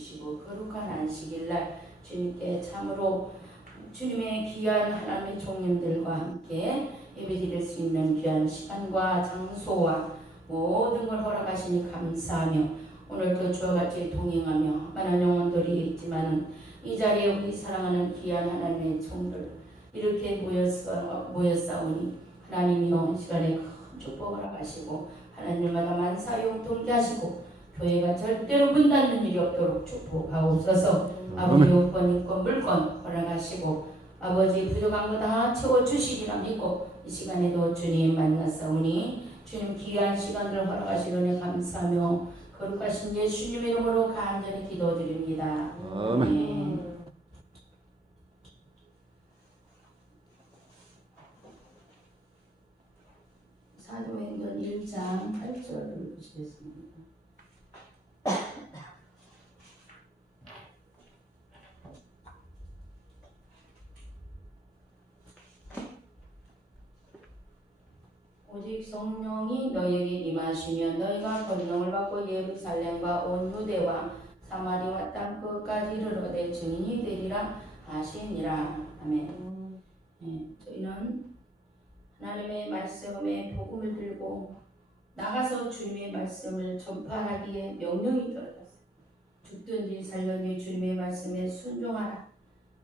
주시고 거룩한 안식일날 주님께 참으로 주님의 귀한 하나님의 종님들과 함께 예배드릴 수 있는 귀한 시간과 장소와 모든 걸 허락하시니 감사하며 오늘도 주와 같이 동행하며 많은 영혼들이 있지만 이 자리에 우리 사랑하는 귀한 하나님의 종들 이렇게 모였어, 모였사오니 하나님이여 시간에 큰 축복을 허락하시고 하나님마다 만사 용통케 하시고 교회가 절대로 문 닫는 일이 없도록 축복하옵소서 아버지 요건 인권 물건 허락하시고 아버지 부족한 거 다 채워주시리라 믿고 이 시간에도 주님 만났사오니 주님 귀한 시간을 허락하시려니 감사하며 거룩하신 예수님의 이름으로 간절히 기도드립니다. 아멘. 아멘. 사도행전 1장 8절을 보시겠습니다. 오직 성령이 너에게 임하시면 너희가 권능을 받고 예루살렘과 온 유대와 사마리아 땅 끝까지 이르러 내 증인이 되리라 하시니라. 아멘. 네, 저희는 하나님의 말씀에 복음을 들고 나가서 주님의 말씀을 전파하기에 명령이 떨어졌어요. 죽든지 살든지 주님의 말씀에 순종하라.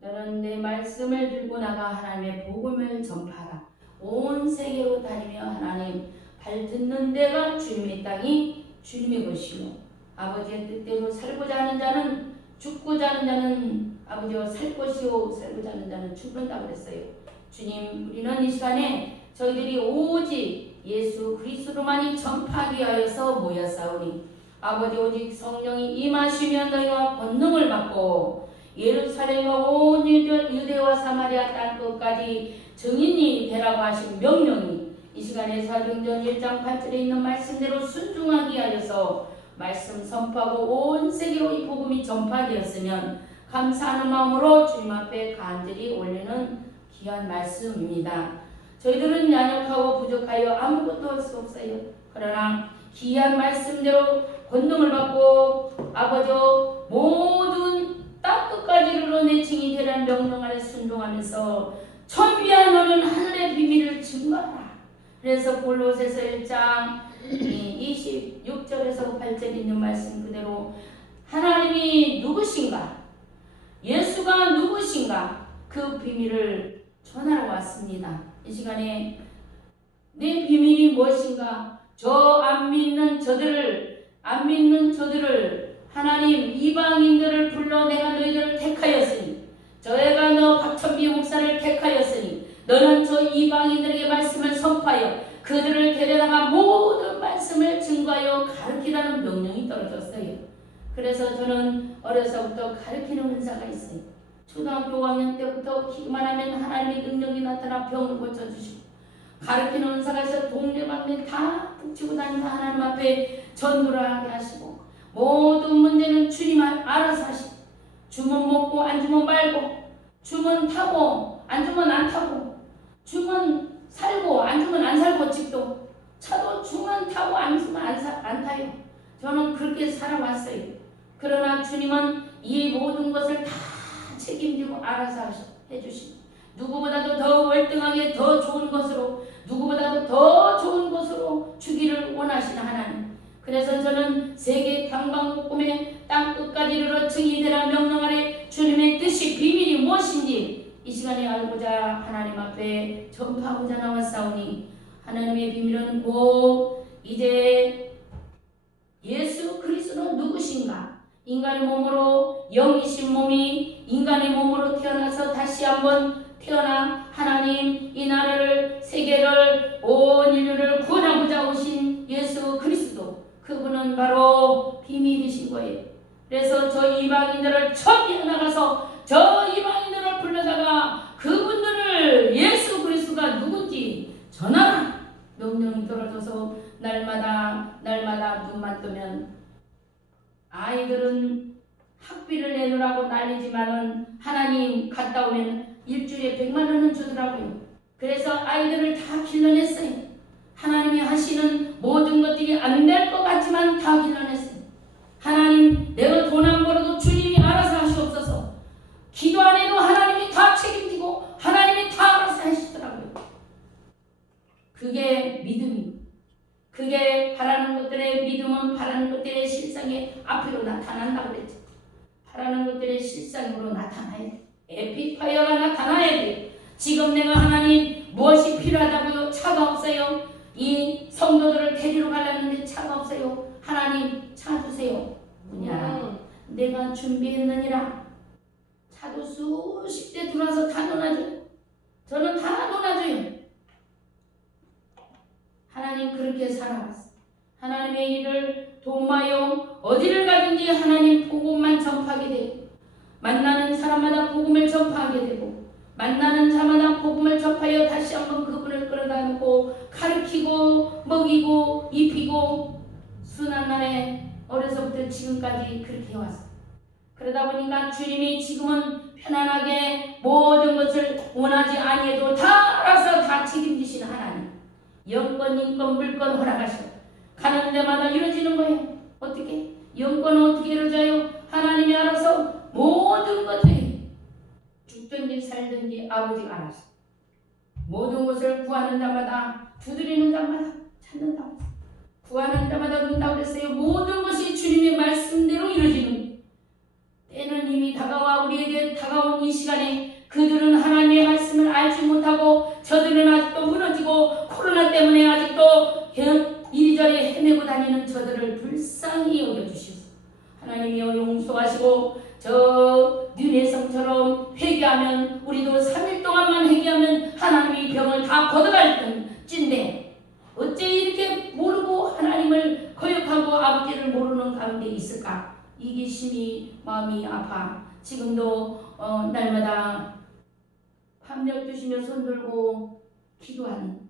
너는 내 말씀을 들고 나가 하나님의 복음을 전파하라. 온 세계로 다니며 하나님 발 듣는 데가 주님의 땅이 주님의 것이요 아버지의 뜻대로 살고자 하는 자는 죽고자 하는 자는 아버지와 살 것이요 살고자 하는 자는 죽는다 그랬어요. 주님 우리는 이 시간에 저희들이 오직 예수 그리스도만이 전파하기 위하여서 모였사오니 아버지 오직 성령이 임하시면 너희와 권능을 받고 예루살렘과 온 유대- 유대와 사마리아 땅 끝까지 증인이 되라고 하신 명령이 이 시간에 사도행전 1장 8절에 있는 말씀대로 순종하기 하여서 말씀 선포하고 온 세계로 이 복음이 전파되었으면 감사하는 마음으로 주님 앞에 간절히 올리는 귀한 말씀입니다. 저희들은 양약하고 부족하여 아무것도 할 수 없어요. 그러나 귀한 말씀대로 권능을 받고 아버지와 모든 땅 끝까지 이르러 내 증이 되라는 명령 아래 순종하면서 천비한 너는 하늘의 비밀을 증거하라. 그래서 골로새서 1장 26절에서 8절 있는 말씀 그대로 하나님이 누구신가? 예수가 누구신가? 그 비밀을 전하러 왔습니다. 이 시간에 내 비밀이 무엇인가? 저 안 믿는 저들을 안 믿는 저들을 하나님 이방인들을 불러 내가 너희들을 택하였으니 저희가 너 박천비 목사를 택하였으니 너는 저 이방인들에게 말씀을 선포하여 그들을 데려다가 모든 말씀을 증거하여 가르치라는 명령이 떨어졌어요. 그래서 저는 어려서부터 가르치는 은사가 있어요. 초등학교 5학년 때부터 기도만 하면 하나님의 능력이 나타나 병을 고쳐주시고 가르치는 은사가 있어 동네방네 다 북치고 다니며 하나님 앞에 전도를 하게 하시고 모든 문제는 주님 알아서 하시고 주문 먹고 안 주면 말고 주문 타고 안 주면 안 타고 주문 살고 안 주면 안 살고 집도 차도 주문 타고 안 주면 안, 사, 안 타요. 저는 그렇게 살아왔어요. 그러나 주님은 이 모든 것을 다 책임지고 알아서 해주시고 누구보다도 더 월등하게 더 좋은 것으로 누구보다도 더 좋은 것으로 주기를 원하시는 하나님. 그래서 저는 세계 방방곡곡에 땅 끝까지 이르러 증이 되라 명령 아래 주님의 뜻이 비밀이 무엇인지 이 시간에 알고자 하나님 앞에 전파하고자 나왔사오니 하나님의 비밀은 곧 이제 예수 그리스도 누구신가? 인간의 몸으로 영이신 몸이 인간의 몸으로 태어나서 다시 한번 태어나 하나님 이 나라를 세계를 온 인류를 구원하고자 오신 예수 그리스도 그분은 바로 비밀이신 거예요. 그래서 저 이방인들을 처음 나가서 저 이방 내놓으라고 난리지만은 하나님 갔다 오면 일주일에 백만 원은 주더라고요. 그래서 아이들을 다 길러냈어요. 하나님이 하시는 모든 것들이 안 될 것 같지만 다 길러냈어요. 하나님 내가 돈 안 벌어도 주님이 알아서 하시옵소서. 기도 안 해도 하나님이 다 책임지고 하나님이 다 알아서 하시더라고요. 그게 믿음이에요. 그게 바라는 것들의 믿음은 바라는 것들의 실상에 앞으로 나타난다고 그랬죠. 바라는 것들의 실상으로 나타나야 돼. 에피파이어가 나타나야 돼. 지금 내가 하나님 무엇이 필요하다고요? 차가 없어요. 이 성도들을 데리러 가려는데 차가 없어요. 하나님 차 주세요. 뭐냐? 내가 준비했느니라. 차도 수십 대 들어와서 다 놀아줘요. 저는 다 놀아줘요. 하나님 그렇게 살아왔어. 하나님의 일을 도마요 어디를 가든지 하나님 복음만 전파하게 되고 만나는 사람마다 복음을 전파하게 되고 만나는 자마다 복음을 접하여 다시 한번 그분을 끌어다 놓고 가르치고 먹이고 입히고 순한 날에 어려서부터 지금까지 그렇게 해왔어. 그러다 보니까 주님이 지금은 편안하게 모든 것을 원하지 아니해도 다 알아서 다 책임지시는 하나님. 영권, 인권, 물권 허락하셔. 가는 데마다 이루어지는 거예요. 어떻게? 영권은 어떻게 이루어져요? 하나님이 알아서 모든 것들이 죽든지 살든지 아버지가 알아서 모든 것을 구하는 자마다 두드리는 자마다 찾는다고 구하는 자마다 눈다고 그랬어요. 모든 것이 주님의 말씀대로 이루어지는. 때는 이미 다가와 우리에게 다가온 이 시간에 그들은 하나님의 말씀을 알지 못하고 저들은 아직도 무너지고 코로나 때문에 아직도 현- 이리저리 헤매고 다니는 저들을 불쌍히 여겨주시옵소서. 하나님이여 용서하시고 저 뉴네성처럼 회개하면 우리도 3일 동안만 회개하면 하나님이 병을 다 걷어갈 땐찐데 어째 이렇게 모르고 하나님을 거역하고 아버지를 모르는 가운데 있을까? 이게 심히 마음이 아파. 지금도 어, 날마다 밤 12시면 손 들고 기도하는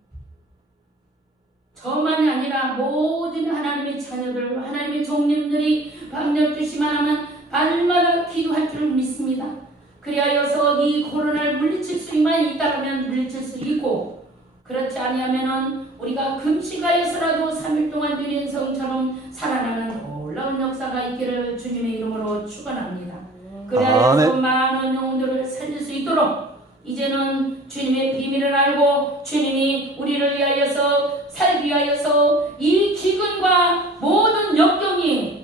저만이 아니라 모든 하나님의 자녀들, 하나님의 종님들이 밤 12시만 하면 밤마다 기도할 줄 믿습니다. 그리하여서 이 코로나를 물리칠 수만 있다면 물리칠 수 있고 그렇지 아니하면은 우리가 금식하여서라도 3일 동안 누린 성처럼 살아나는 놀라운 역사가 있기를 주님의 이름으로 축원합니다. 그래서 많은 영혼들을 살릴 수 있도록 이제는 주님의 비밀을 알고 주님이 우리를 위하여서 살기 위하여서 이 기근과 모든 역경이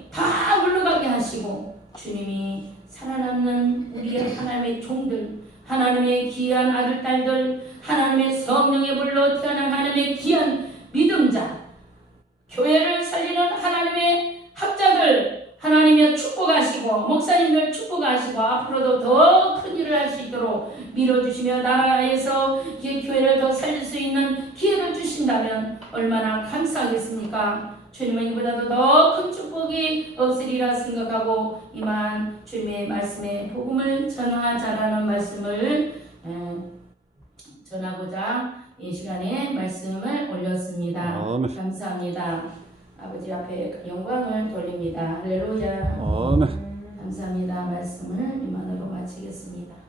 주님이 살아남는 우리의 하나님의 종들 하나님의 귀한 아들 딸들 하나님의 성령의 불로 태어난 하나님의 귀한 믿음자 교회를 살리는 하나님의 학자들 하나님의 축복하시고 목사님들 축복하시고 앞으로도 더 큰 일을 할 수 있도록 밀어주시며 나라에서 이 교회를 더 살릴 수 있는 기회를 주신다면 얼마나 감사하겠습니까? 주님은 이보다도 더 큰 축복이 없으리라 생각하고 이만 주님의 말씀에 복음을 전하자라는 말씀을 에, 전하고자 이 시간에 말씀을 올렸습니다. 아멘. 감사합니다. 아버지 앞에 영광을 돌립니다. 할렐루야. 아멘. 감사합니다. 말씀을 이만으로 마치겠습니다.